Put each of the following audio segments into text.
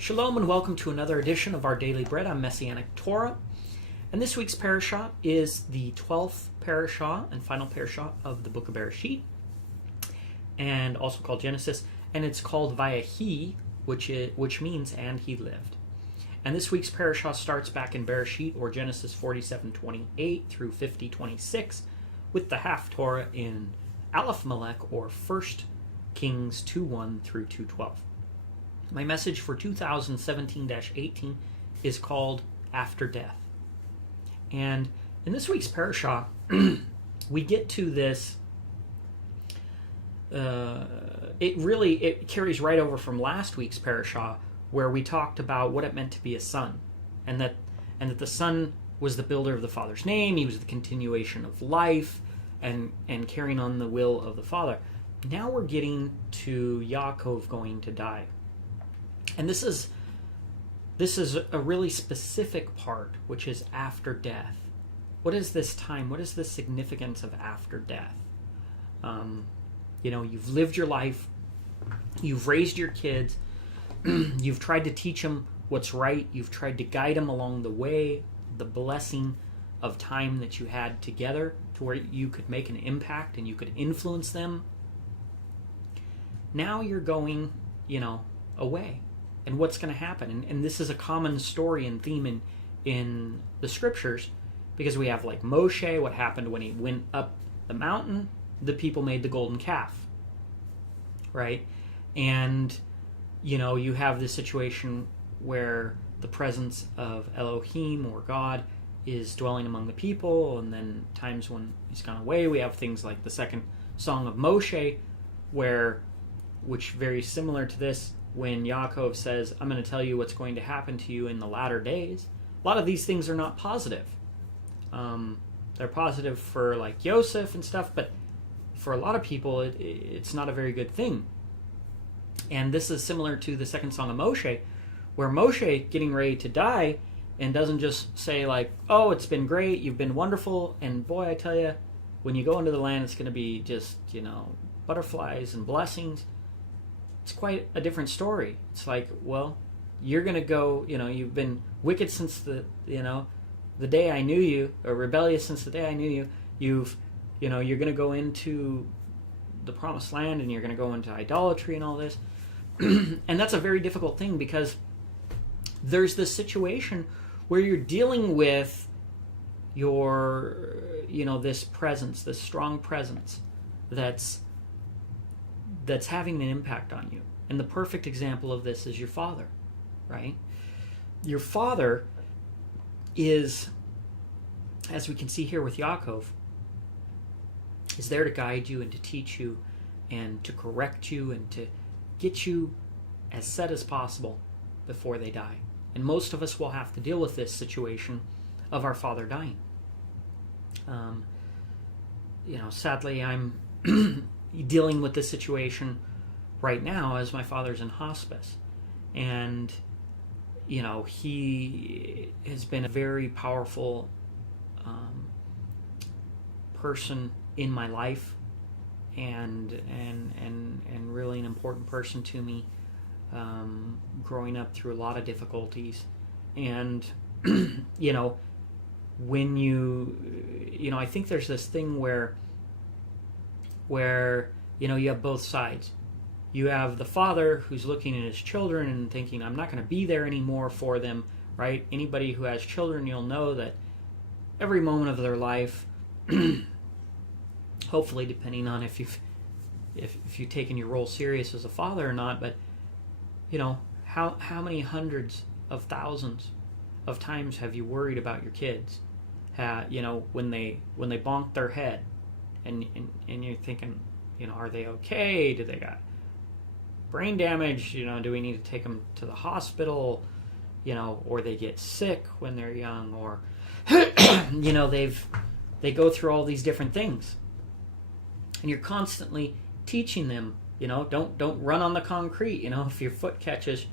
Shalom and welcome to another edition of our Daily Bread on Messianic Torah. And this week's parashat is the 12th parashat and final parashat of the book of Vayechi, and also called Genesis, and it's called Vayechi, which means "and he lived." And this week's parashat starts back in Vayechi, or Genesis 47:28 through 50:26, with the Haftorah in Aleph Melech, or 1 Kings 2:1 through 2:12. My message for 2017-18 is called After Death. And in this week's parasha, we get to this, it carries right over from last week's parasha, where we talked about what it meant to be a son, and that the son was the builder of the Father's name. He was the continuation of life and carrying on the will of the Father. Now we're getting to Yaakov going to die. And this is a really specific part, which is after death. What is this time? What is the significance of after death? You've lived your life, you've raised your kids, you've tried to teach them what's right, you've tried to guide them along the way, the blessing of time that you had together to where you could make an impact and you could influence them. Now you're going, away. And what's going to happen? And this is a common story and theme in the scriptures, because we have like Moshe, what happened when he went up the mountain, the people made the golden calf, right? And, you have this situation where the presence of Elohim, or God, is dwelling among the people, and then times when he's gone away, we have things like the second song of Moshe, which very similar to this, when Yaakov says, I'm going to tell you what's going to happen to you in the latter days. A lot of these things are not positive. They're positive for like Yosef and stuff, but for a lot of people, it's not a very good thing. And this is similar to the second song of Moshe, where Moshe getting ready to die and doesn't just say like, oh, it's been great, you've been wonderful, and boy, I tell you, when you go into the land, it's going to be just, butterflies and blessings. It's quite a different story. It's like, well, you're going to go, you've been wicked since the day I knew you, or rebellious since the day I knew you. You're going to go into the promised land, and you're going to go into idolatry and all this. And that's a very difficult thing, because there's this situation where you're dealing with your, this presence, this strong presence that's having an impact on you. And the perfect example of this is your father, right? Your father is, as we can see here with Yaakov, is there to guide you and to teach you and to correct you and to get you as set as possible before they die. And most of us will have to deal with this situation of our father dying. Sadly, I'm dealing with this situation right now as my father's in hospice. And, he has been a very powerful person in my life, and really an important person to me, growing up through a lot of difficulties. And, when I think there's this thing where you have both sides. You have the father who's looking at his children and thinking, I'm not going to be there anymore for them, right? Anybody who has children, you'll know that every moment of their life, hopefully depending on if you've taken your role serious as a father or not, but how many hundreds of thousands of times have you worried about your kids? When they bonk their head, and you're thinking, are they okay? Do they got brain damage? Do we need to take them to the hospital? Or they get sick when they're young, or they go through all these different things, and you're constantly teaching them. Don't run on the concrete. If your foot catches,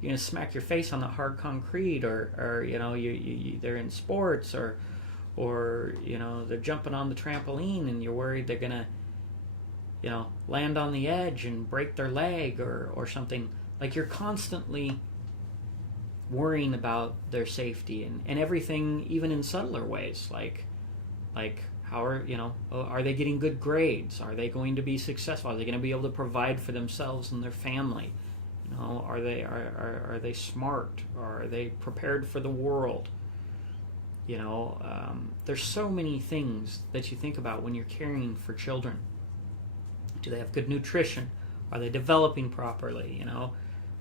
you're gonna smack your face on the hard concrete, or they're in sports, or they're jumping on the trampoline, and you're worried they're gonna land on the edge and break their leg or something. Like, you're constantly worrying about their safety and everything, even in subtler ways, like how are they getting good grades? Are they going to be successful? Are they going to be able to provide for themselves and their family? Are they smart? Or are they prepared for the world? There's so many things that you think about when you're caring for children. Do they have good nutrition? Are they developing properly?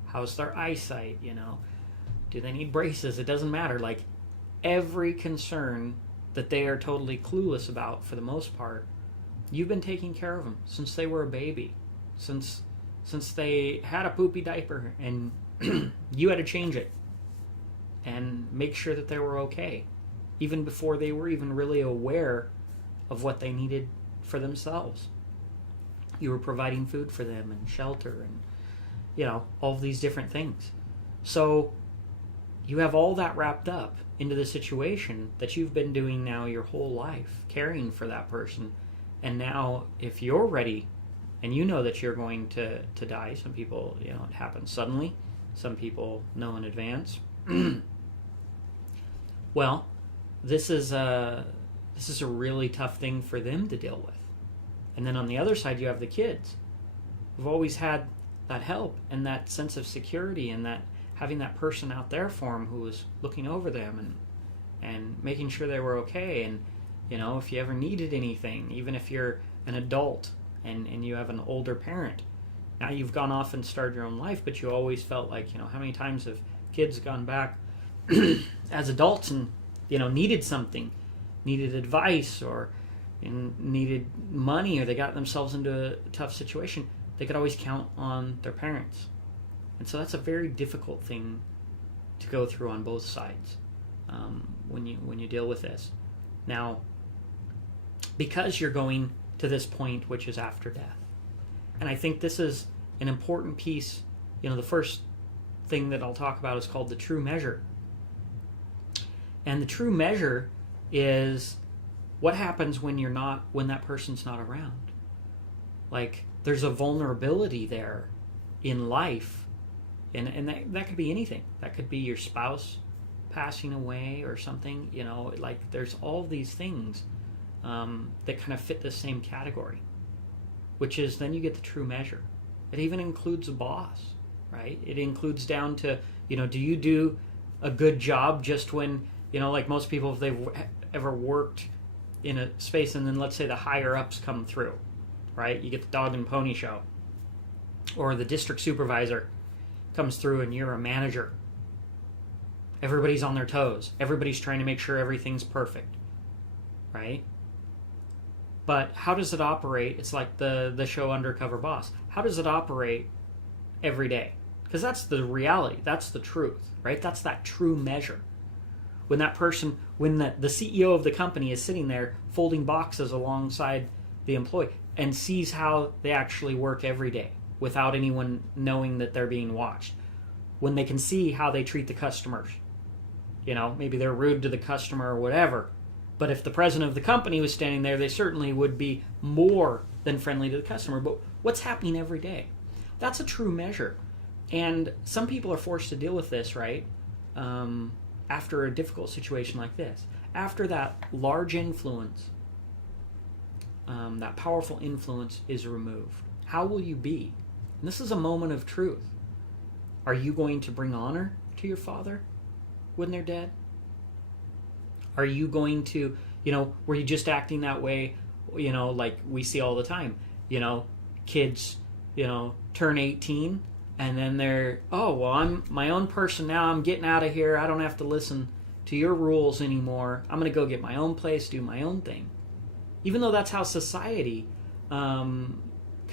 How's their eyesight? Do they need braces? It doesn't matter. Like, every concern that they are totally clueless about, for the most part, you've been taking care of them since they were a baby, since they had a poopy diaper, and you had to change it and make sure that they were okay, even before they were even really aware of what they needed for themselves. You were providing food for them and shelter and all of these different things. So you have all that wrapped up into the situation that you've been doing now your whole life, caring for that person. And now, if you're ready and you know that you're going to die, some people, it happens suddenly, some people know in advance. Well, this is a really tough thing for them to deal with. And then on the other side, you have the kids who've always had that help and that sense of security, and that having that person out there for them who was looking over them and making sure they were okay. And if you ever needed anything, even if you're an adult and you have an older parent, now you've gone off and started your own life, but you always felt like, how many times have kids gone back as adults and needed something, needed advice, or needed money, or they got themselves into a tough situation, they could always count on their parents. And so that's a very difficult thing to go through on both sides when you deal with this. Now, because you're going to this point, which is after death, and I think this is an important piece. The first thing that I'll talk about is called the true measure. And the true measure is what happens when that person's not around. Like, there's a vulnerability there in life, and that could be anything. That could be your spouse passing away or something. Like, there's all these things that kind of fit the same category, which is then you get the true measure. It even includes a boss, right? It includes down to, do you do a good job just when, like most people, if they've ever worked in a space and then let's say the higher ups come through, right? You get the dog and pony show, or the district supervisor comes through and you're a manager. Everybody's on their toes. Everybody's trying to make sure everything's perfect, right? But how does it operate? It's like the show Undercover Boss. How does it operate every day? Because that's the reality. That's the truth, right? That's that true measure. When that person, when the CEO of the company is sitting there folding boxes alongside the employee and sees how they actually work every day without anyone knowing that they're being watched. When they can see how they treat the customers. Maybe they're rude to the customer or whatever. But if the president of the company was standing there, they certainly would be more than friendly to the customer. But what's happening every day? That's a true measure. And some people are forced to deal with this, right? After a difficult situation like this. After that large influence, that powerful influence is removed. How will you be? And this is a moment of truth. Are you going to bring honor to your father when they're dead? Are you going to, were you just acting that way, like we see all the time, kids, turn 18 and then they're, oh, well, I'm my own person now. I'm getting out of here. I don't have to listen to your rules anymore. I'm going to go get my own place, do my own thing. Even though that's how society kind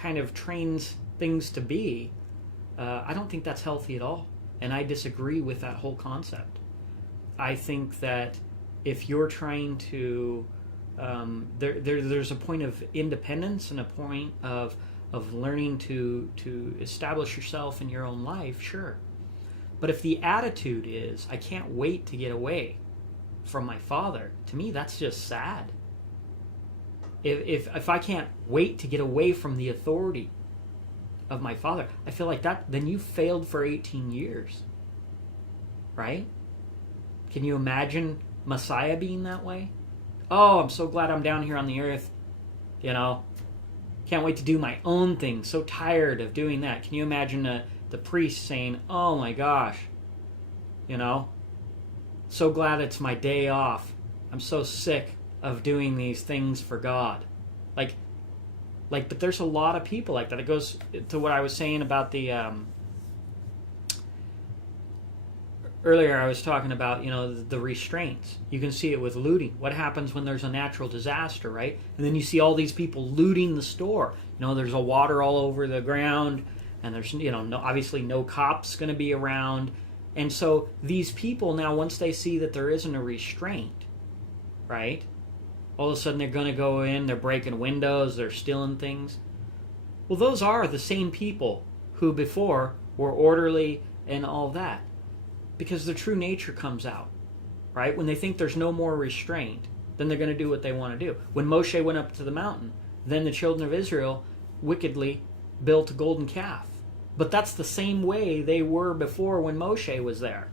of trains things to be, I don't think that's healthy at all. And I disagree with that whole concept. I think that if you're trying to, there's a point of independence and a point of learning to establish yourself in your own life, sure. But if the attitude is, I can't wait to get away from my father, to me that's just sad. If I can't wait to get away from the authority of my father, I feel like that, then you failed for 18 years. right? Can you imagine Messiah being that way? Oh, I'm so glad I'm down here on the earth. Can't wait to do my own thing. So tired of doing that. Can you imagine the priest saying, oh my gosh, so glad it's my day off. I'm so sick of doing these things for God. But there's a lot of people like that. It goes to what I was saying about the earlier. I was talking about the restraints. You can see it with looting. What happens when there's a natural disaster, right? And then you see all these people looting the store. There's a water all over the ground, and there's obviously no cops going to be around. And so these people now, once they see that there isn't a restraint, right? All of a sudden they're going to go in, they're breaking windows, they're stealing things. Well, those are the same people who before were orderly and all that. Because their true nature comes out, right? When they think there's no more restraint, then they're going to do what they want to do. When Moshe went up to the mountain, then the children of Israel wickedly built a golden calf. But that's the same way they were before when Moshe was there.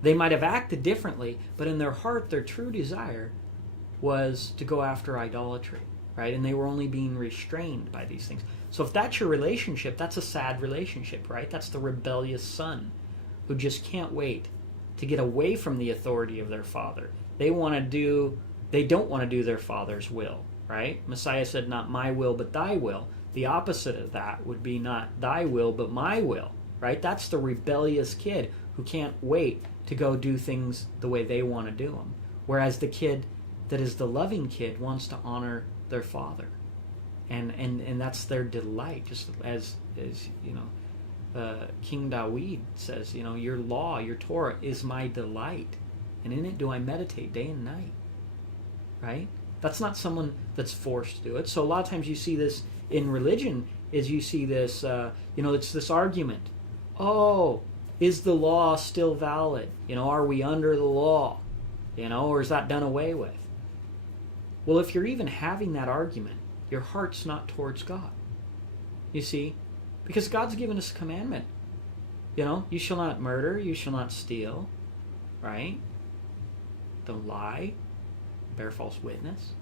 They might have acted differently, but in their heart, their true desire was to go after idolatry, right? And they were only being restrained by these things. So if that's your relationship, that's a sad relationship, right? That's the rebellious son who just can't wait to get away from the authority of their father. They don't want to do their father's will, right? Messiah said, not my will, but thy will. The opposite of that would be not thy will, but my will, right? That's the rebellious kid who can't wait to go do things the way they want to do them. Whereas the kid that is the loving kid wants to honor their father. And that's their delight, just as King David says, your law, your Torah is my delight, and in it do I meditate day and night, right? That's not someone that's forced to do it. So a lot of times you see this in religion, is you see this, it's this argument. Oh, is the law still valid? Are we under the law? Or is that done away with? Well, if you're even having that argument, your heart's not towards God. You see? Because God's given us a commandment. You shall not murder, you shall not steal, right? Don't lie, bear false witness,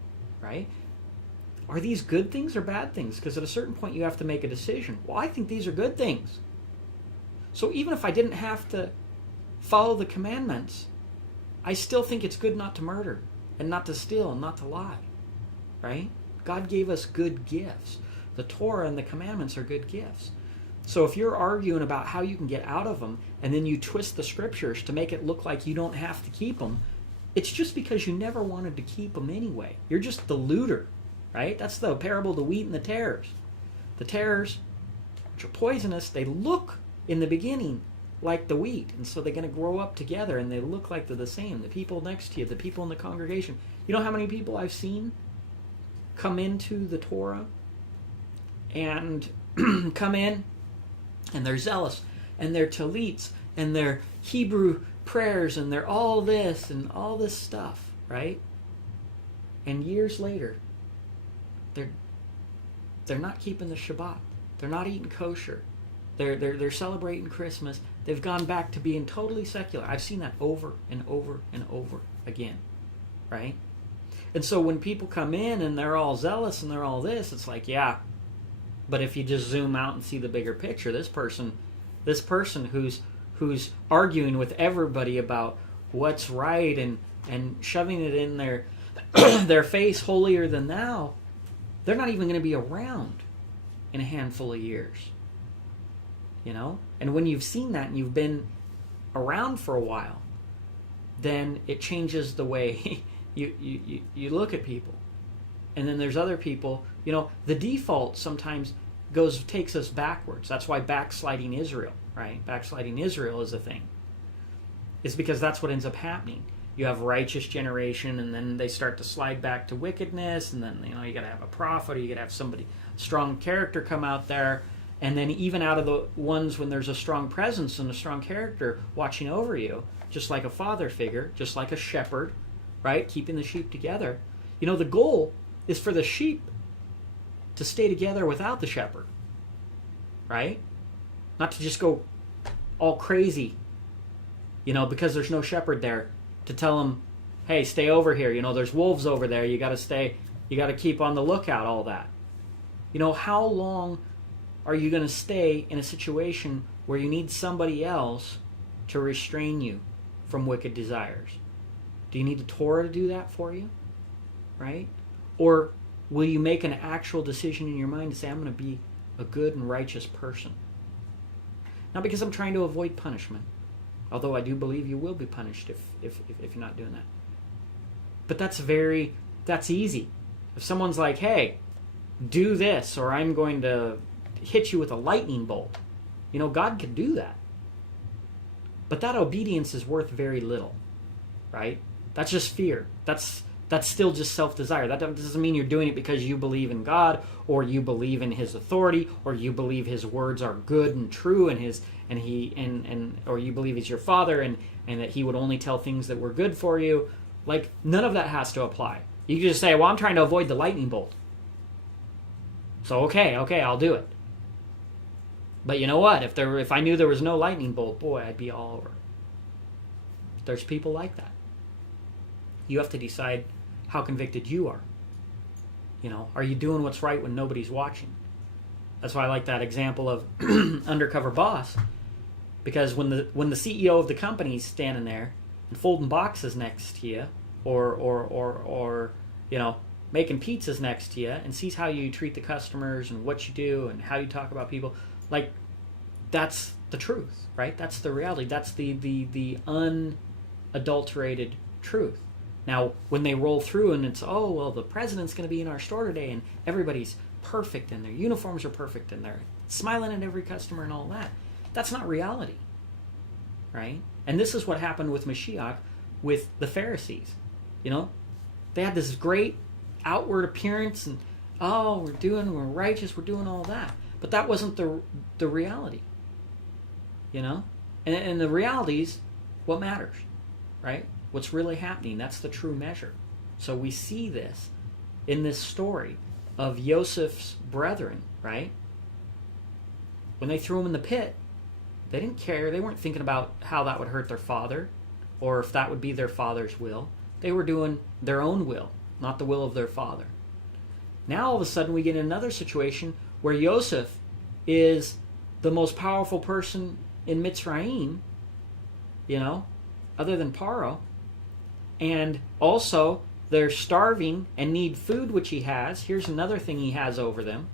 right? Are these good things or bad things? Because at a certain point you have to make a decision. Well, I think these are good things. So even if I didn't have to follow the commandments, I still think it's good not to murder and not to steal and not to lie, right? God gave us good gifts. The Torah and the commandments are good gifts. So if you're arguing about how you can get out of them and then you twist the scriptures to make it look like you don't have to keep them, it's just because you never wanted to keep them anyway. You're just the looter, right? That's the parable of the wheat and the tares. The tares, which are poisonous, they look in the beginning like the wheat, and so they're going to grow up together and they look like they're the same. The people next to you, the people in the congregation. You know how many people I've seen come into the Torah and come in and they're zealous and they're tallits and they're Hebrew prayers and they're all this and all this stuff, right? And years later, they're not keeping the Shabbat. They're not eating kosher. They're celebrating Christmas. They've gone back to being totally secular. I've seen that over and over and over again, right? And so when people come in and they're all zealous and they're all this, it's like, yeah. But if you just zoom out and see the bigger picture, this person who's arguing with everybody about what's right and shoving it in their face holier than thou, they're not even going to be around in a handful of years. And when you've seen that and you've been around for a while, then it changes the way you look at people. And then there's other people, the default sometimes takes us backwards. That's why backsliding Israel, right? Backsliding Israel is a thing. It's because that's what ends up happening. You have righteous generation, and then they start to slide back to wickedness, and then you got to have a prophet, or you got to have somebody strong character come out there, and then even out of the ones when there's a strong presence and a strong character watching over you, just like a father figure, just like a shepherd, right? Keeping the sheep together. The goal is for the sheep to stay together without the shepherd, right? Not to just go all crazy because there's no shepherd there to tell him, hey, stay over here. There's wolves over there. You got to keep on the lookout, all that. How long are you going to stay in a situation where you need somebody else to restrain you from wicked desires? Do you need the Torah to do that for you? Right? Or will you make an actual decision in your mind to say, I'm going to be a good and righteous person? Not because I'm trying to avoid punishment, although I do believe you will be punished if you're not doing that. But that's easy. If someone's like, hey, do this, or I'm going to hit you with a lightning bolt, God could do that. But that obedience is worth very little, right? That's just fear. That's still just self-desire. That doesn't mean you're doing it because you believe in God, or you believe in His authority, or you believe His words are good and true, or you believe He's your Father, and that He would only tell things that were good for you. Like, none of that has to apply. You can just say, well, I'm trying to avoid the lightning bolt. So okay, I'll do it. But you know what? If I knew there was no lightning bolt, boy, I'd be all over. There's people like that. You have to decide how convicted you are. Are you doing what's right when nobody's watching? That's why I like that example of undercover boss, because when the CEO of the company's standing there and folding boxes next to you, or making pizzas next to you, and sees how you treat the customers and what you do and how you talk about people, like, that's the truth, right? That's the reality. That's the unadulterated truth. Now, when they roll through and it's, oh, well, the president's going to be in our store today and everybody's perfect and their uniforms are perfect and they're smiling at every customer and all that, that's not reality, right? And this is what happened with Mashiach, with the Pharisees. They had this great outward appearance and, oh, we're righteous, we're doing all that. But that wasn't the reality, And the reality's what matters, right? What's really happening, that's the true measure. So we see this in this story of Joseph's brethren, right? When they threw him in the pit, they didn't care. They weren't thinking about how that would hurt their father or if that would be their father's will. They were doing their own will, not the will of their father. Now all of a sudden we get in another situation where Joseph is the most powerful person in Mitzrayim, other than Paro. And also, they're starving and need food, which he has. Here's another thing he has over them.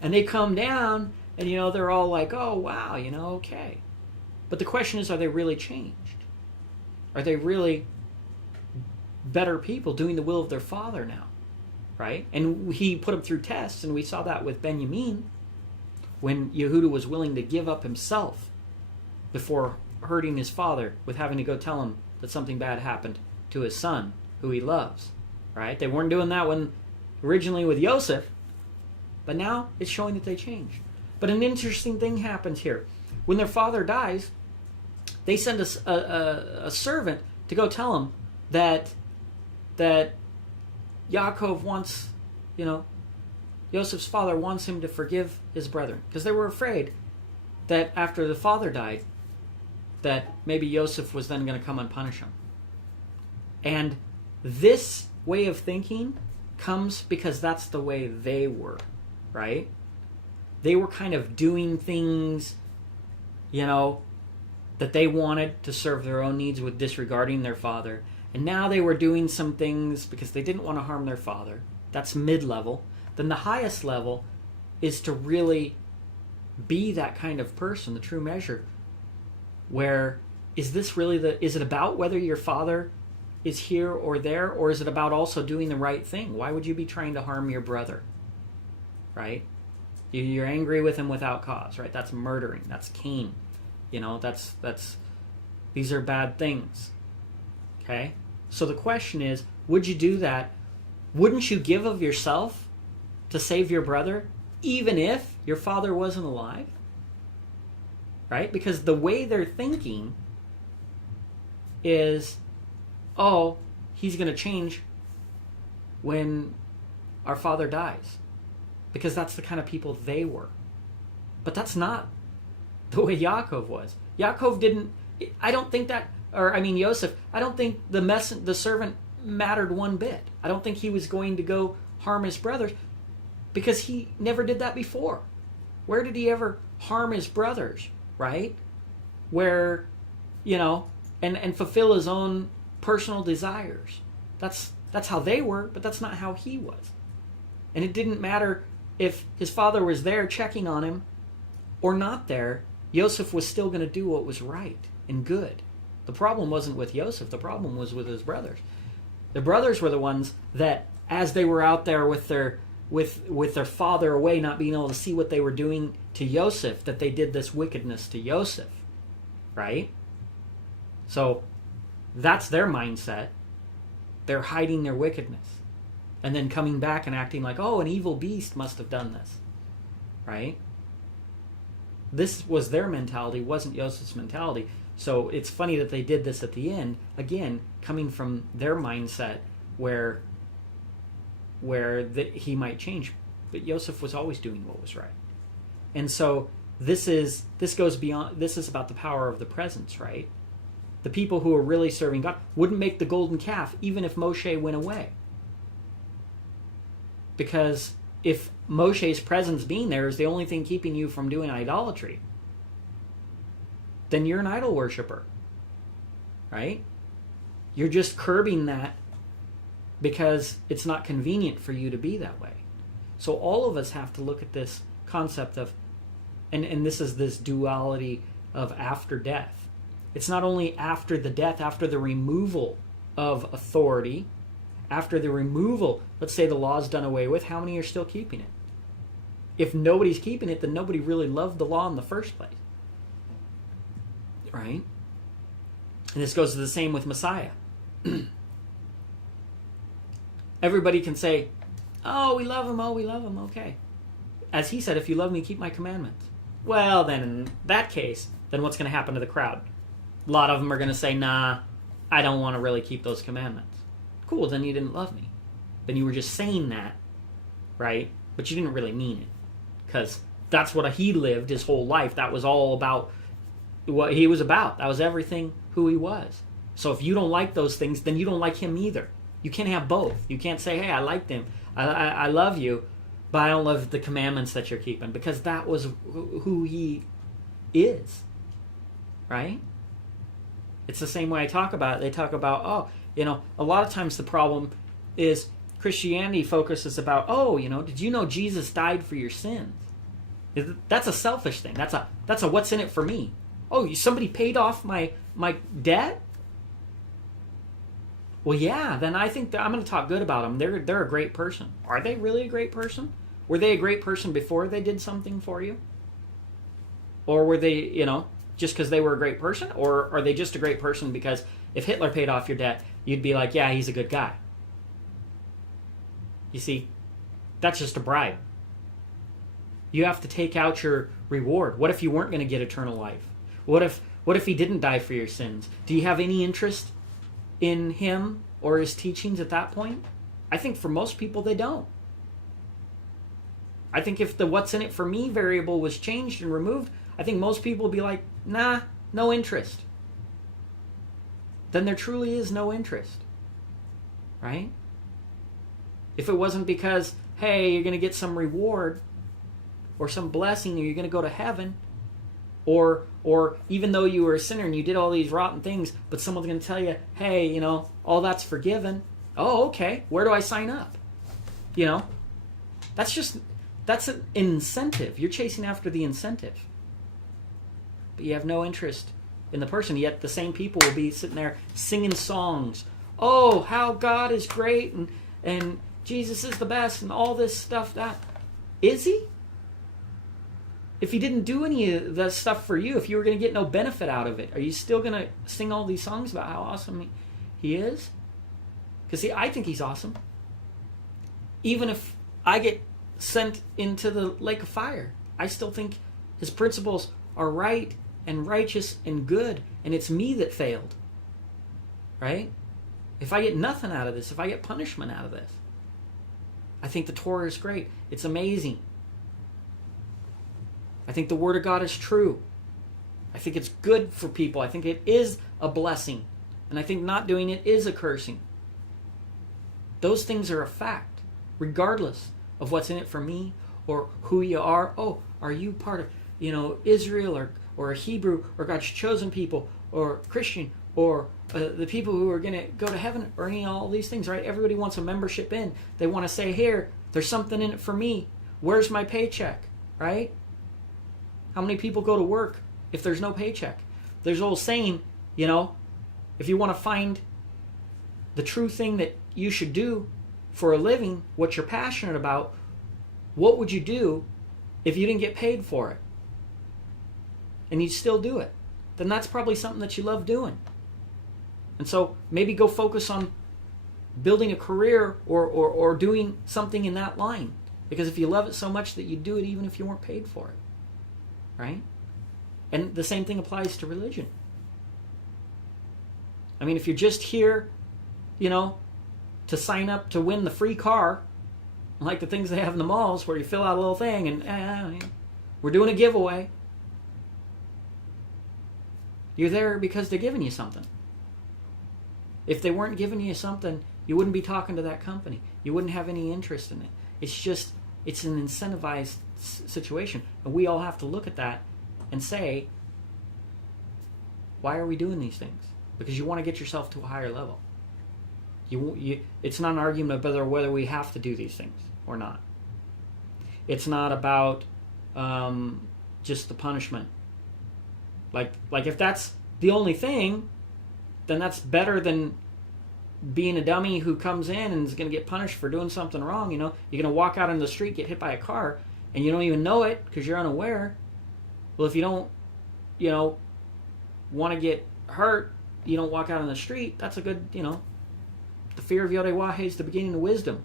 And they come down, and, they're all like, oh, wow, okay. But the question is, are they really changed? Are they really better people doing the will of their father now? Right? And he put them through tests, and we saw that with Benjamin, when Yehuda was willing to give up himself before hurting his father with having to go tell him that something bad happened to his son, who he loves, right? They weren't doing that originally with Yosef, but now it's showing that they changed. But an interesting thing happens here. When their father dies, they send a servant to go tell him that Yaakov wants, Joseph's father wants him to forgive his brethren, because they were afraid that after the father died, that maybe Joseph was then going to come and punish him. And this way of thinking comes because that's the way they were, right? They were kind of doing things, that they wanted to serve their own needs with disregarding their father. And now they were doing some things because they didn't want to harm their father. That's mid-level. Then the highest level is to really be that kind of person, the true measure, where is it about whether your father is here or there, or is it about also doing the right thing? Why would you be trying to harm your brother, right? You're angry with him without cause, right? That's murdering. That's Cain. These are bad things, okay? So the question is, would you do that? Wouldn't you give of yourself to save your brother, even if your father wasn't alive? Right? Because the way they're thinking is, oh, he's going to change when our father dies. Because that's the kind of people they were. But that's not the way Yaakov was. Yaakov didn't I don't think that, or I mean Yosef, I don't think the servant mattered one bit. I don't think he was going to go harm his brothers because he never did that before. Where did he ever harm his brothers, right? Where, and fulfill his own personal desires. That's how they were, but that's not how he was. And it didn't matter if his father was there checking on him or not there. Yosef was still going to do what was right and good. The problem wasn't with Yosef. The problem was with his brothers. The brothers were the ones that, as they were out there with their father away, not being able to see what they were doing to Yosef, that they did this wickedness to Yosef, right? So that's their mindset. They're hiding their wickedness and then coming back and acting like, oh, an evil beast must have done this, right? This was their mentality, wasn't Yosef's mentality. So it's funny that they did this at the end, again, coming from their mindset where he might change. But Yosef was always doing what was right. And so this goes beyond, this is about the power of the presence, right? The people who are really serving God wouldn't make the golden calf even if Moshe went away. Because if Moshe's presence being there is the only thing keeping you from doing idolatry, then you're an idol worshiper, right? You're just curbing that because it's not convenient for you to be that way. So all of us have to look at this concept of, and this is this duality of after death. It's not only after the death, after the removal of authority, after the removal, let's say the law's done away with, how many are still keeping it? If nobody's keeping it, then nobody really loved the law in the first place. Right? And this goes to the same with Messiah. Everybody can say, oh, we love him, okay. As he said, if you love me, keep my commandments. Well, then in that case, then what's going to happen to the crowd? A lot of them are going to say, nah, I don't want to really keep those commandments. Cool, then you didn't love me. Then you were just saying that, right? But you didn't really mean it. Because that's what he lived his whole life. That was all about what he was about. That was everything who he was. So if you don't like those things, then you don't like him either. You can't have both. You can't say, hey, I like them. I love you, but I don't love the commandments that you're keeping. Because that was who he is. Right? It's the same way I talk about it. They talk about, a lot of times the problem is Christianity focuses about, did you know Jesus died for your sins? That's a selfish thing. That's a what's in it for me. Oh, somebody paid off my debt? Well, yeah, then I think that I'm going to talk good about them. They're a great person. Are they really a great person? Were they a great person before they did something for you? Or were they, just because they were a great person? Or are they just a great person because if Hitler paid off your debt, you'd be like, yeah, he's a good guy. You see, that's just a bribe. You have to take out your reward. What if you weren't going to get eternal life? What if he didn't die for your sins? Do you have any interest in him or his teachings at that point? I think for most people they don't. I think if the what's in it for me variable was changed and removed, I think most people would be like, nah, no interest. Then there truly is no interest. Right? If it wasn't because, hey, you're going to get some reward or some blessing or you're going to go to heaven, or even though you were a sinner and you did all these rotten things, but someone's going to tell you, hey, all that's forgiven. Oh, okay. Where do I sign up? That's an incentive. You're chasing after the incentive. But you have no interest in the person, yet the same people will be sitting there singing songs. Oh, how God is great and Jesus is the best and all this stuff. That is he? If he didn't do any of that stuff for you, if you were going to get no benefit out of it, are you still going to sing all these songs about how awesome he is? Because see, I think he's awesome. Even if I get sent into the lake of fire, I still think his principles are right and righteous and good, and it's me that failed. Right? If I get nothing out of this, if I get punishment out of this, I think the Torah is great. It's amazing. I think the Word of God is true. I think it's good for people. I think it is a blessing. And I think not doing it is a cursing. Those things are a fact, regardless of what's in it for me or who you are. Oh, are you part of, Israel or a Hebrew or God's chosen people or Christian or the people who are going to go to heaven or all these things, right? Everybody wants a membership in. They want to say, here, there's something in it for me. Where's my paycheck, right? How many people go to work if there's no paycheck? There's an old saying, if you want to find the true thing that you should do for a living, what you're passionate about, what would you do if you didn't get paid for it? And you still do it. Then that's probably something that you love doing. And so maybe go focus on building a career or doing something in that line. Because if you love it so much that you do it even if you weren't paid for it. Right? And the same thing applies to religion. I mean, if you're just here, to sign up to win the free car, like the things they have in the malls where you fill out a little thing and we're doing a giveaway. You're there because they're giving you something. If they weren't giving you something, you wouldn't be talking to that company. You wouldn't have any interest in it. It's an incentivized situation. And we all have to look at that and say, why are we doing these things? Because you want to get yourself to a higher level. It's not an argument about whether we have to do these things or not. It's not about just the punishment. Like if that's the only thing, then that's better than being a dummy who comes in and is going to get punished for doing something wrong. You're going to walk out on the street, get hit by a car, and you don't even know it because you're unaware. Well, if you don't, want to get hurt, you don't walk out on the street. That's a good, the fear of Yod-Heh-Wah is the beginning of wisdom.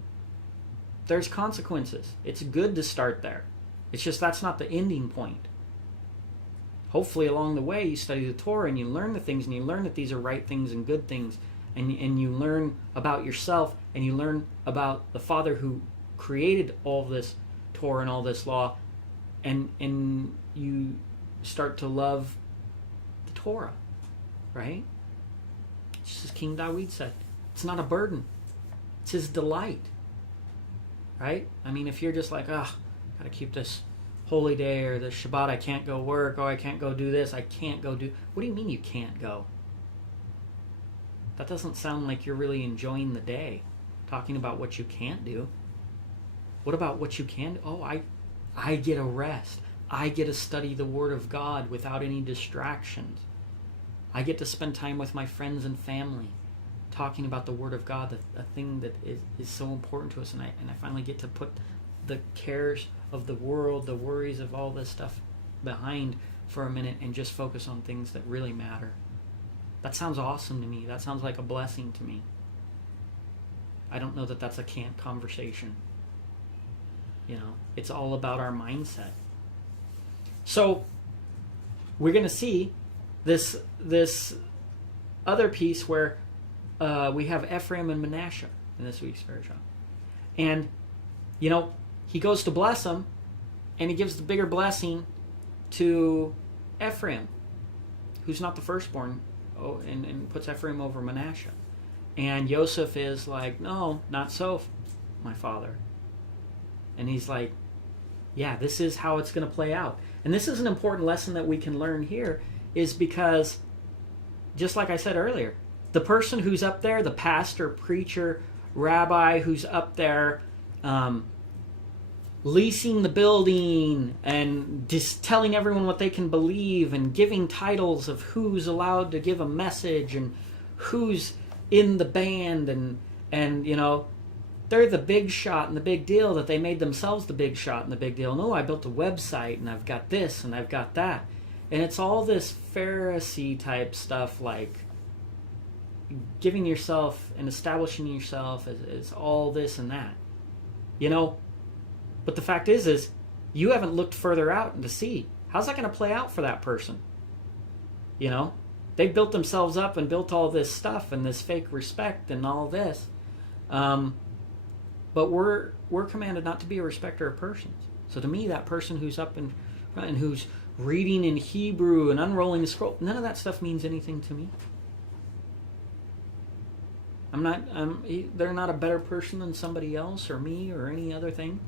There's consequences. It's good to start there. It's just that's not the ending point. Hopefully along the way you study the Torah and you learn the things and you learn that these are right things and good things and you learn about yourself and you learn about the Father who created all this Torah and all this law and you start to love the Torah, right? Just as King David said, it's not a burden. It's his delight, right? I mean, if you're just like, got to keep this holy day or the Shabbat, I can't go work, I can't go do this, I can't go do... What do you mean you can't go? That doesn't sound like you're really enjoying the day, talking about what you can't do. What about what you can do? Oh, I get a rest. I get to study the Word of God without any distractions. I get to spend time with my friends and family talking about the Word of God, a thing that is so important to us, and I finally get to put the cares of the world, the worries of all this stuff behind for a minute and just focus on things that really matter. That sounds awesome to me. That sounds like a blessing to me. I don't know that that's a cant conversation. It's all about our mindset. So we're going to see this other piece where we have Ephraim and Manasseh in this week's parasha. And, he goes to bless them, and he gives the bigger blessing to Ephraim, who's not the firstborn, and puts Ephraim over Manasseh. And Joseph is like, no, not so, my father. And he's like, yeah, this is how it's going to play out. And this is an important lesson that we can learn here, is because, just like I said earlier, the person who's up there, the pastor, preacher, rabbi who's up there, leasing the building and just telling everyone what they can believe and giving titles of who's allowed to give a message and who's in the band and they're the big shot and the big deal, that they made themselves the big shot and the big deal. No, I built a website and I've got this and I've got that. And it's all this Pharisee type stuff, like giving yourself and establishing yourself as all this and that. But the fact is you haven't looked further out and to see, how's that going to play out for that person? They built themselves up and built all this stuff and this fake respect and all this. But we're commanded not to be a respecter of persons. So to me, that person who's up in front and who's reading in Hebrew and unrolling the scroll. None of that stuff means anything to me. They're not a better person than somebody else or me or any other thing.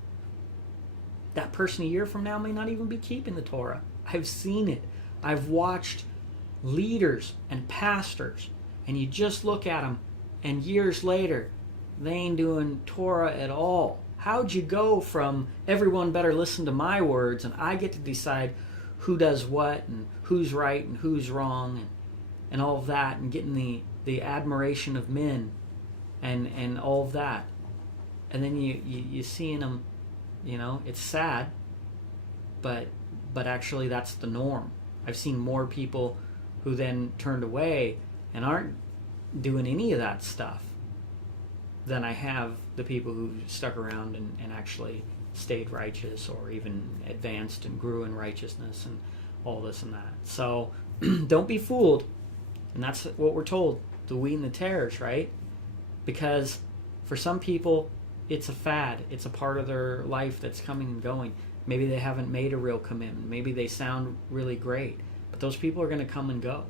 That person a year from now may not even be keeping the Torah. I've seen it. I've watched leaders and pastors, and you just look at them, and years later, they ain't doing Torah at all. How'd you go from everyone better listen to my words, and I get to decide who does what, and who's right and who's wrong, and all of that, and getting the admiration of men, and all of that. And then you seeing them, it's sad, but actually that's the norm. I've seen more people who then turned away and aren't doing any of that stuff than I have the people who stuck around and actually stayed righteous or even advanced and grew in righteousness and all this and that. So don't be fooled. And that's what we're told, the wheat and the tares, right? Because for some people, it's a fad. It's a part of their life that's coming and going. Maybe they haven't made a real commitment. Maybe they sound really great. But those people are going to come and go.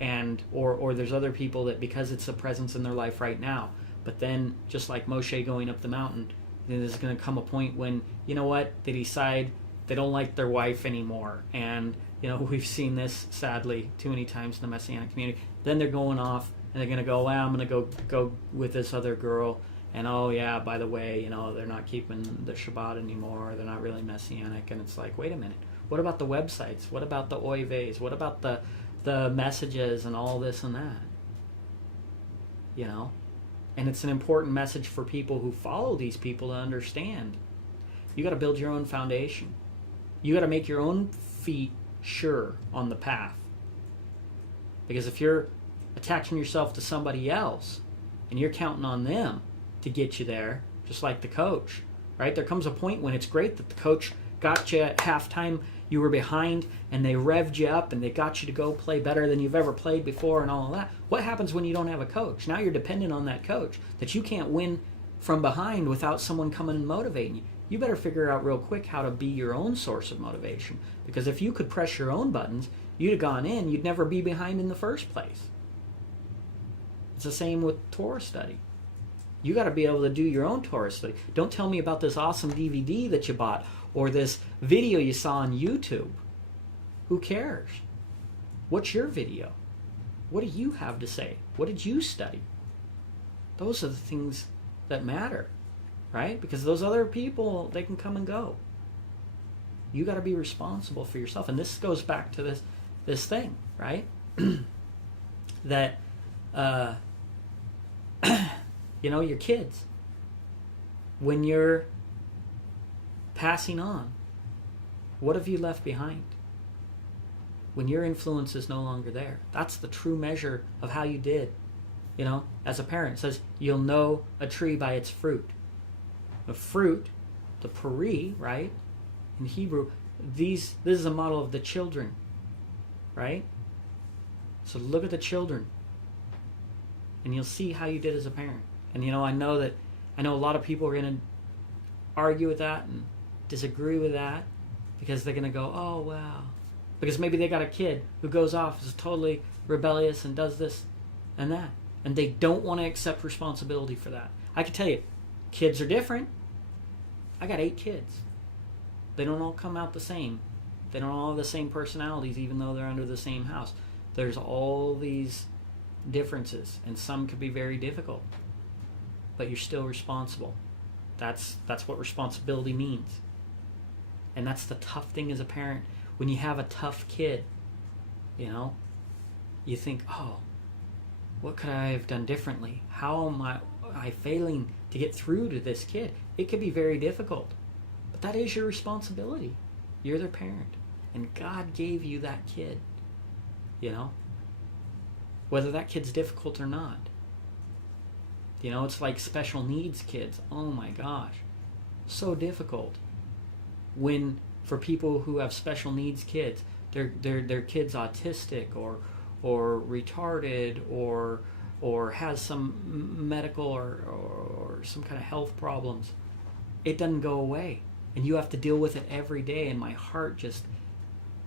And or there's other people that, because it's a presence in their life right now, but then just like Moshe going up the mountain, there's going to come a point when, you know what, they decide they don't like their wife anymore. And, we've seen this, sadly, too many times in the Messianic community. Then they're going off and they're going to go, well, I'm going to go with this other girl. And, oh, yeah, by the way, they're not keeping the Shabbat anymore. They're not really Messianic. And it's like, wait a minute. What about the websites? What about the oives? What about the messages and all this and that? And it's an important message for people who follow these people to understand. You got to build your own foundation. You got to make your own feet sure on the path. Because if you're attaching yourself to somebody else and you're counting on them to get you there, just like the coach, right? There comes a point when it's great that the coach got you at halftime, you were behind, and they revved you up, and they got you to go play better than you've ever played before and all of that. What happens when you don't have a coach? Now you're dependent on that coach, that you can't win from behind without someone coming and motivating you. You better figure out real quick how to be your own source of motivation, because if you could press your own buttons, you'd have gone in, you'd never be behind in the first place. It's the same with Torah study. You got to be able to do your own Torah study. Don't tell me about this awesome DVD that you bought or this video you saw on YouTube. Who cares? What's your video? What do you have to say? What did you study? Those are the things that matter, right? Because those other people, they can come and go. You got to be responsible for yourself. And this goes back to this thing, right? That, your kids, when you're passing on, what have you left behind? When your influence is no longer there, that's the true measure of how you did. As a parent, it says, you'll know a tree by its fruit. The fruit, the peri, right? In Hebrew, this is a model of the children, right? So look at the children, and you'll see how you did as a parent. And I know a lot of people are going to argue with that and disagree with that, because they're going to go, oh, wow. Because maybe they got a kid who goes off, is totally rebellious and does this and that. And they don't want to accept responsibility for that. I can tell you, kids are different. I got 8 kids. They don't all come out the same. They don't all have the same personalities, even though they're under the same house. There's all these differences, and some could be very difficult. But you're still responsible. That's what responsibility means. And that's the tough thing as a parent. When you have a tough kid, you think, oh, what could I have done differently? How am I failing to get through to this kid? It could be very difficult. But that is your responsibility. You're their parent. And God gave you that kid. Whether that kid's difficult or not. It's like special needs kids. Oh my gosh. So difficult. When, for people who have special needs kids, their kid's autistic or retarded or has some medical or some kind of health problems, it doesn't go away. And you have to deal with it every day. And my heart just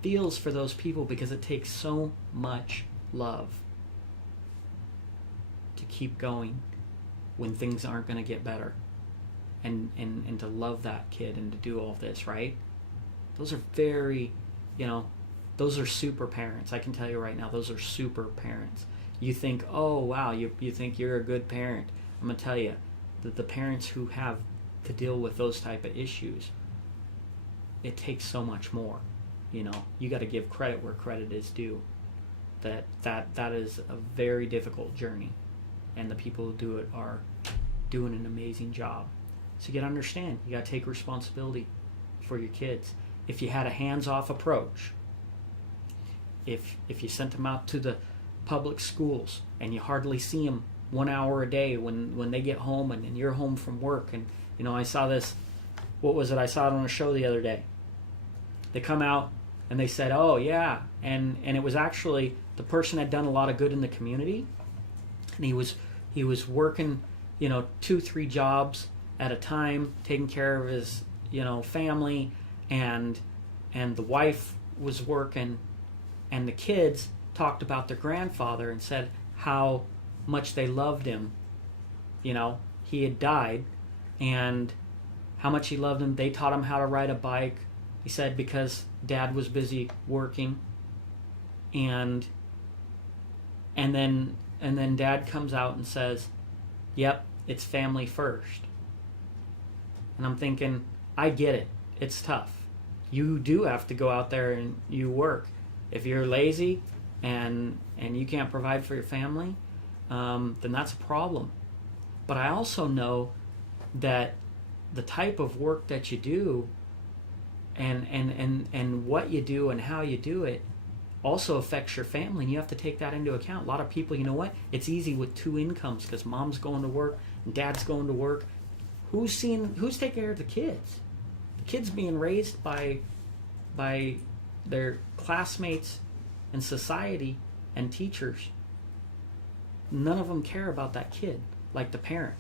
feels for those people because it takes so much love to keep going when things aren't going to get better, and to love that kid and to do all this, right? Those are very, those are super parents. I can tell you right now, those are super parents. You think, oh wow, you think you're a good parent. I'm going to tell you that the parents who have to deal with those type of issues, it takes so much more. You got to give credit where credit is due. That is a very difficult journey, and the people who do it are doing an amazing job. So you got to understand, you got to take responsibility for your kids. If you had a hands-off approach, if you sent them out to the public schools and you hardly see them 1 hour a day when they get home and you're home from work, and I saw this, what was it? I saw it on a show the other day. They come out and they said, oh yeah, and it was actually the person had done a lot of good in the community, and he was working 2-3 jobs at a time, taking care of his family, and the wife was working, and the kids talked about their grandfather and said how much they loved him. He had died, and how much he loved him. They taught him how to ride a bike. He said because Dad was busy working, and then Dad comes out and says, "Yep, it's family first." And I'm thinking, I get it. It's tough. You do have to go out there and you work. If you're lazy and you can't provide for your family, then that's a problem. But I also know that the type of work that you do and what you do and how you do it also affects your family, and you have to take that into account. A lot of people, it's easy with 2 incomes because mom's going to work and dad's going to work. Who's taking care of the kids? The kids being raised by their classmates and society and teachers. None of them care about that kid like the parent.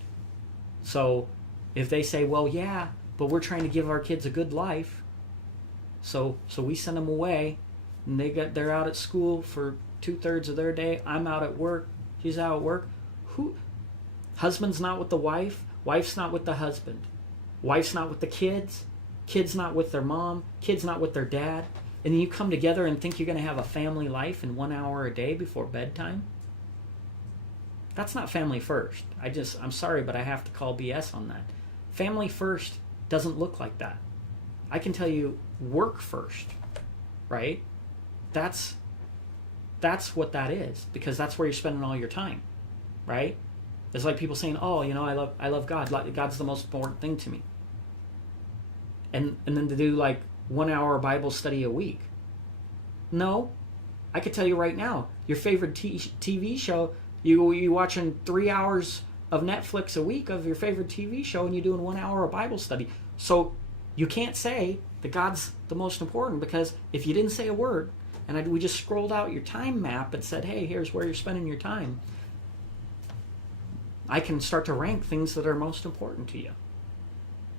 So if they say, well, yeah, but we're trying to give our kids a good life, so we send them away, and they're out at school for 2/3 of their day. I'm out at work. She's out at work. Husband's not with the wife. Wife's not with the husband. Wife's not with the kids. Kids not with their mom. Kids not with their dad. And then you come together and think you're going to have a family life in 1 hour a day before bedtime? That's not family first. I'm sorry, but I have to call BS on that. Family first doesn't look like that. I can tell you work first, right? That's what that is, because that's where you're spending all your time, right? It's like people saying, oh, I love God. God's the most important thing to me. And then to do like 1 hour Bible study a week. No, I could tell you right now, your favorite TV show, you watching 3 hours of Netflix a week of your favorite TV show, and you're doing 1 hour of Bible study. So you can't say that God's the most important, because if you didn't say a word, and we just scrolled out your time map and said, hey, here's where you're spending your time, I can start to rank things that are most important to you.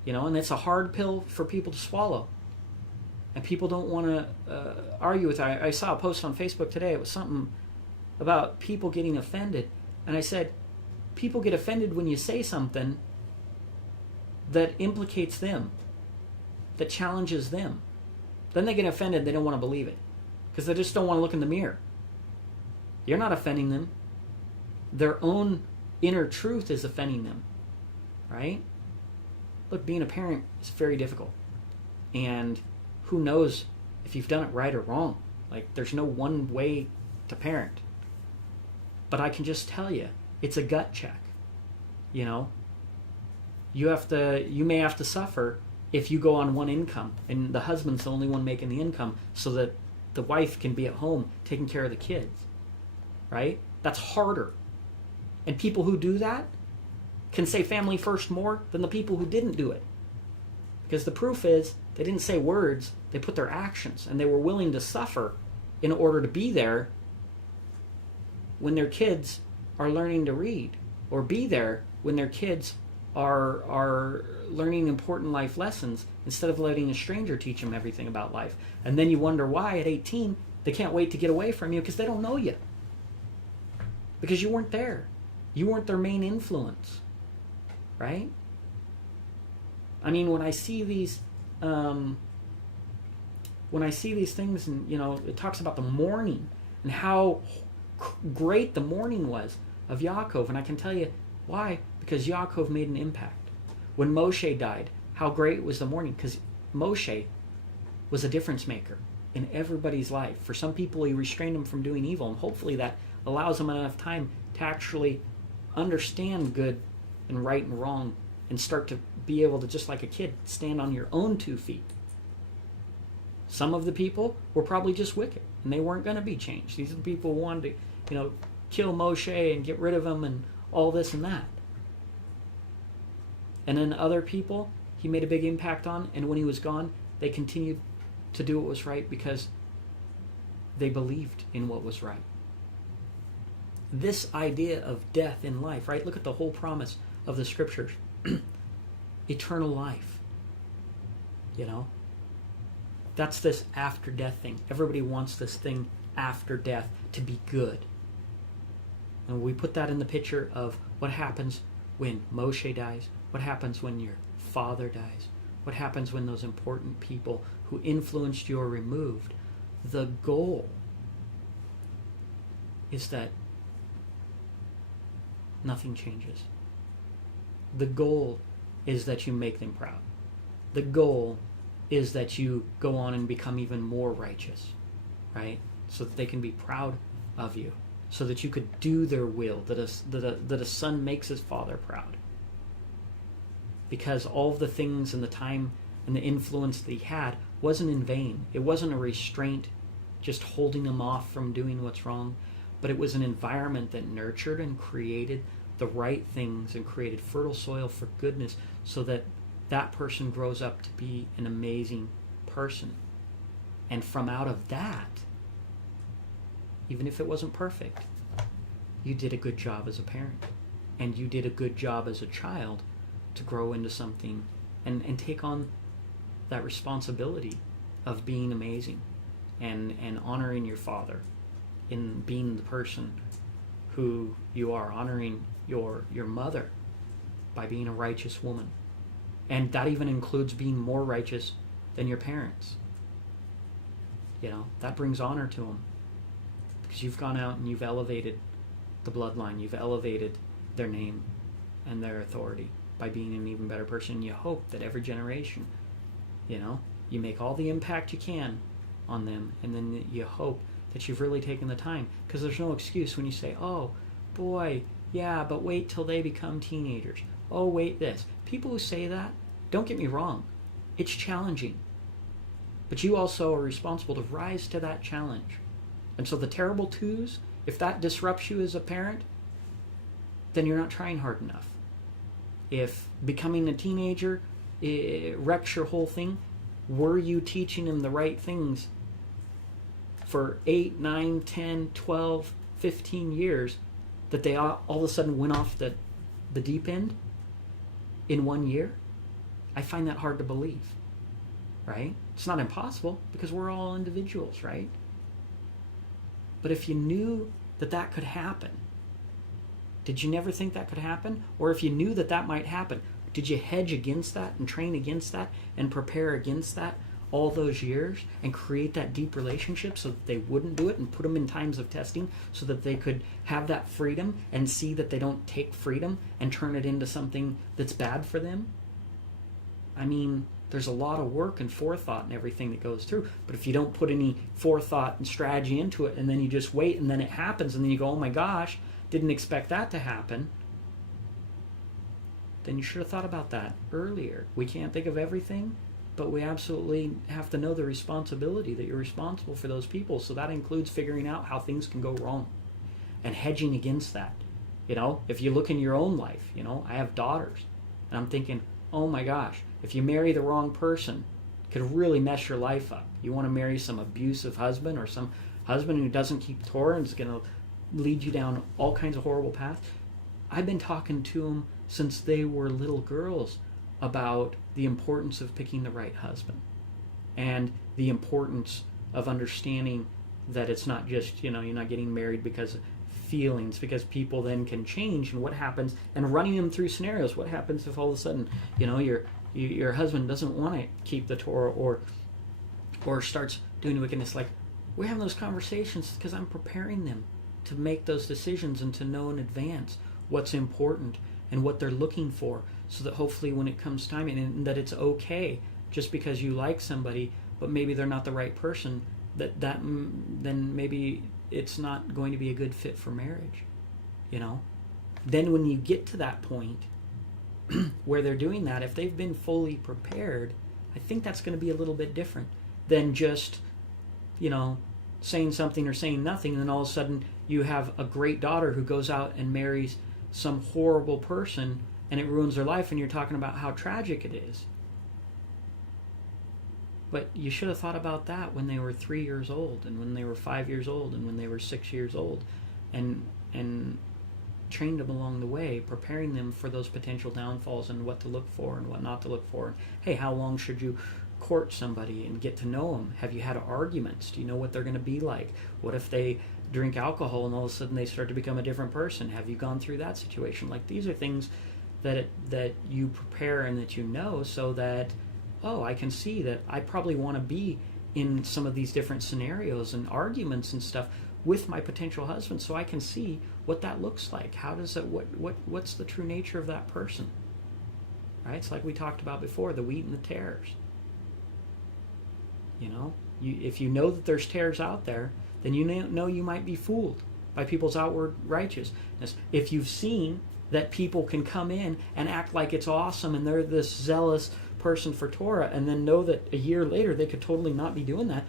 And it's a hard pill for people to swallow. And people don't want to argue with it. I saw a post on Facebook today. It was something about people getting offended. And I said, people get offended when you say something that implicates them, that challenges them. Then they get offended. They don't want to believe it, because they just don't want to look in the mirror. You're not offending them. Their own inner truth is offending them, right? Look, being a parent is very difficult. And who knows if you've done it right or wrong. Like, there's no one way to parent. But I can just tell you, it's a gut check. You may have to suffer if you go on one income and the husband's the only one making the income, so that the wife can be at home taking care of the kids, right? That's harder. And people who do that can say family first more than the people who didn't do it. Because the proof is, they didn't say words, they put their actions, and they were willing to suffer in order to be there when their kids are learning to read, or be there when their kids are learning important life lessons instead of letting a stranger teach them everything about life. And then you wonder why at 18 they can't wait to get away from you, because they don't know you. Because you weren't there. You weren't their main influence. Right? I mean, when I see these things, and it talks about the mourning and how great the mourning was of Yaakov, and I can tell you why. Because Yaakov made an impact. When Moshe died, how great was the mourning? Because Moshe was a difference maker in everybody's life. For some people, he restrained them from doing evil, and hopefully that allows them enough time to actually understand good and right and wrong, and start to be able to, just like a kid, stand on your own 2 feet. Some of the people were probably just wicked, and they weren't going to be changed. These are the people who wanted to, kill Moshe and get rid of him and all this and that. And then other people, he made a big impact on, and when he was gone, they continued to do what was right because they believed in what was right. This idea of death in life, right? Look at the whole promise of the scriptures. Eternal life. That's this after death thing. Everybody wants this thing after death to be good. And we put that in the picture of what happens when Moshe dies, what happens when your father dies, what happens when those important people who influenced you are removed. The goal is that nothing changes. The goal is that you make them proud. The goal is that you go on and become even more righteous, right? So that they can be proud of you, so that you could do their will, that a son makes his father proud. Because all of the things and the time and the influence that he had wasn't in vain. It wasn't a restraint just holding him off from doing what's wrong, but it was an environment that nurtured and created the right things and created fertile soil for goodness, so that that person grows up to be an amazing person. And from out of that, even if it wasn't perfect, you did a good job as a parent, and you did a good job as a child to grow into something and take on that responsibility of being amazing and honoring your father in being the person who you are, honoring your mother by being a righteous woman. And that even includes being more righteous than your parents. That brings honor to them, because you've gone out and you've elevated the bloodline, you've elevated their name and their authority by being an even better person. You hope that every generation, you make all the impact you can on them, and then you hope that you've really taken the time, because there's no excuse when you say, oh boy, yeah, but wait till they become teenagers. Oh, wait this. People who say that, don't get me wrong, it's challenging. But you also are responsible to rise to that challenge. And so the terrible twos, if that disrupts you as a parent, then you're not trying hard enough. If becoming a teenager wrecks your whole thing, were you teaching them the right things for 8, 9, 10, 12, 15 years that they all of a sudden went off the deep end in 1 year? I find that hard to believe, right? It's not impossible, because we're all individuals, right? But if you knew that could happen, did you never think that could happen? Or if you knew that might happen, did you hedge against that and train against that and prepare against that all those years and create that deep relationship so that they wouldn't do it, and put them in times of testing so that they could have that freedom and see that they don't take freedom and turn it into something that's bad for them? I mean, there's a lot of work and forethought and everything that goes through. But if you don't put any forethought and strategy into it, and then you just wait, and then it happens, and then you go, oh my gosh, didn't expect that to happen, then you should have thought about that earlier. We can't think of everything, but we absolutely have to know the responsibility that you're responsible for those people. So that includes figuring out how things can go wrong and hedging against that. If you look in your own life, I have daughters, and I'm thinking, oh my gosh, if you marry the wrong person, it could really mess your life up. You want to marry some abusive husband, or some husband who doesn't keep Torah and is going to lead you down all kinds of horrible paths. I've been talking to them since they were little girls about the importance of picking the right husband and the importance of understanding that it's not just, you're not getting married because of feelings, because people then can change. And what happens, and running them through scenarios, what happens if all of a sudden, your husband doesn't want to keep the Torah or starts doing wickedness? Like, we're having those conversations because I'm preparing them to make those decisions and to know in advance what's important and what they're looking for, so that hopefully when it comes time, and that it's okay just because you like somebody but maybe they're not the right person, then maybe it's not going to be a good fit for marriage. Then when you get to that point where they're doing that, if they've been fully prepared, I think that's going to be a little bit different than just saying something or saying nothing, and then all of a sudden you have a great daughter who goes out and marries some horrible person and it ruins their life, and you're talking about how tragic it is. But you should have thought about that when they were 3 years old, and when they were 5 years old, and when they were 6 years old, and trained them along the way, preparing them for those potential downfalls and what to look for and what not to look for. Hey, how long should you court somebody and get to know them? Have you had arguments? Do you know what they're going to be like? What if they drink alcohol and all of a sudden they start to become a different person? Have you gone through that situation? Like, these are things that you prepare and that so that, I can see that I probably want to be in some of these different scenarios and arguments and stuff with my potential husband, so I can see what that looks like. How does it, what's the true nature of that person? Right? It's like we talked about before, the wheat and the tares. If you know that there's tares out there, then you know you might be fooled by people's outward righteousness. If you've seen that people can come in and act like it's awesome and they're this zealous person for Torah, and then know that a year later they could totally not be doing that.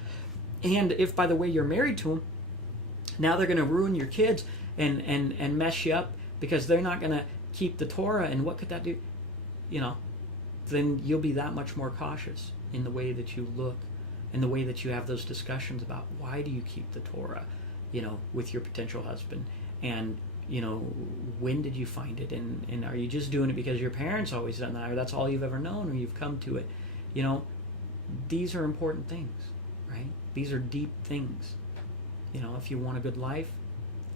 And if, by the way, you're married to them, now they're going to ruin your kids and mess you up because they're not going to keep the Torah, and what could that do? Then you'll be that much more cautious in the way that you look and the way that you have those discussions about why do you keep the Torah, with your potential husband, and when did you find it, and are you just doing it because your parents always done that, or that's all you've ever known, or you've come to it? These are important things, right? These are deep things. If you want a good life,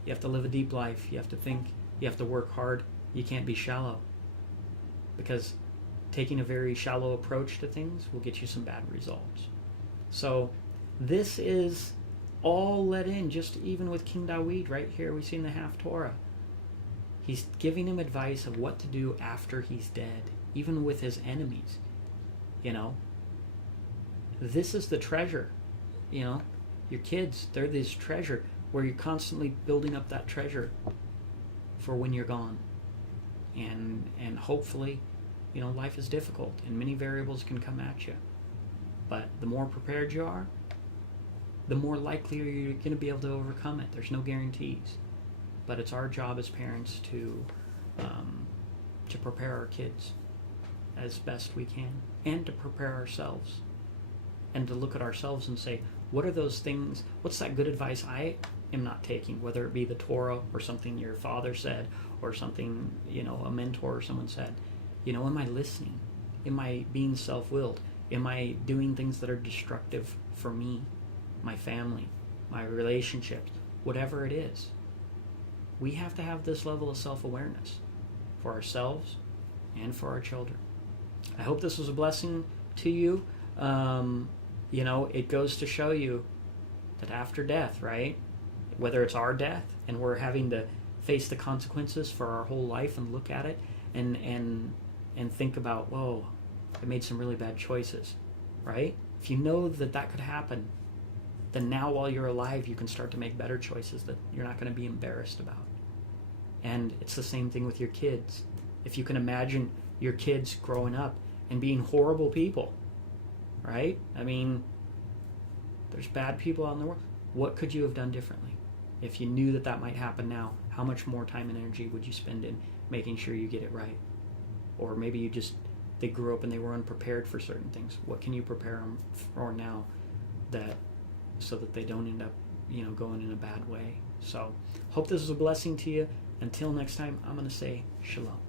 you have to live a deep life. You have to think, you have to work hard. You can't be shallow, because taking a very shallow approach to things will get you some bad results. So this is all let in, just even with King Dawid right here, we see in the Haftorah. He's giving him advice of what to do after he's dead, even with his enemies. This is the treasure. Your kids, they're this treasure where you're constantly building up that treasure for when you're gone. And hopefully, life is difficult and many variables can come at you. But the more prepared you are, the more likely you're going to be able to overcome it. There's no guarantees, but it's our job as parents to prepare our kids as best we can, and to prepare ourselves, and to look at ourselves and say, what are those things? What's that good advice I am not taking? Whether it be the Torah or something your father said, or something a mentor or someone said. Am I listening? Am I being self-willed? Am I doing things that are destructive for me, my family, my relationships, whatever it is? We have to have this level of self-awareness for ourselves and for our children. I hope this was a blessing to you. It goes to show you that after death, right, whether it's our death and we're having to face the consequences for our whole life and look at it and think about, whoa, I made some really bad choices, right? If you know that could happen, then now while you're alive, you can start to make better choices that you're not going to be embarrassed about. And it's the same thing with your kids. If you can imagine your kids growing up and being horrible people, right? I mean, there's bad people out in the world. What could you have done differently? If you knew that might happen now, how much more time and energy would you spend in making sure you get it right? Or maybe they grew up and they were unprepared for certain things. What can you prepare them for now so that they don't end up, going in a bad way? So, hope this was a blessing to you. Until next time, I'm going to say shalom.